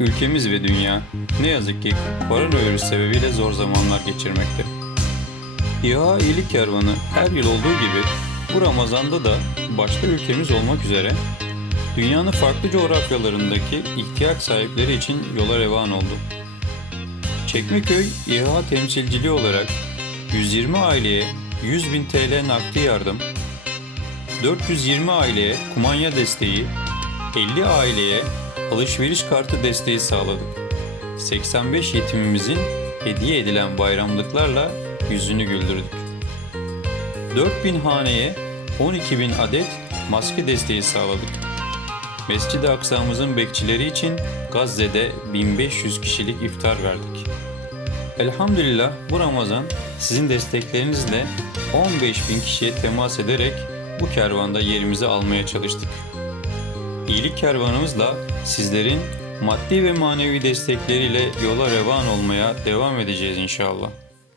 Ülkemiz ve dünya ne yazık ki koronavirüs sebebiyle zor zamanlar geçirmekte. İHA İyilik Kervanı her yıl olduğu gibi bu Ramazan'da da başta ülkemiz olmak üzere dünyanın farklı coğrafyalarındaki ihtiyaç sahipleri için yola revan oldu. Çekmeköy İHA temsilciliği olarak 120 aileye 100 bin TL nakdi yardım, 420 aileye kumanya desteği, 50 aileye alışveriş kartı desteği sağladık. 85 yetimimizin hediye edilen bayramlıklarla yüzünü güldürdük. 4000 haneye 12 bin adet maske desteği sağladık. Mescid-i Aksa'mızın bekçileri için Gazze'de 1500 kişilik iftar verdik. Elhamdülillah bu Ramazan sizin desteklerinizle 15 bin kişiye temas ederek bu kervanda yerimizi almaya çalıştık. İyilik kervanımızla sizlerin maddi ve manevi destekleriyle yola revan olmaya devam edeceğiz inşallah.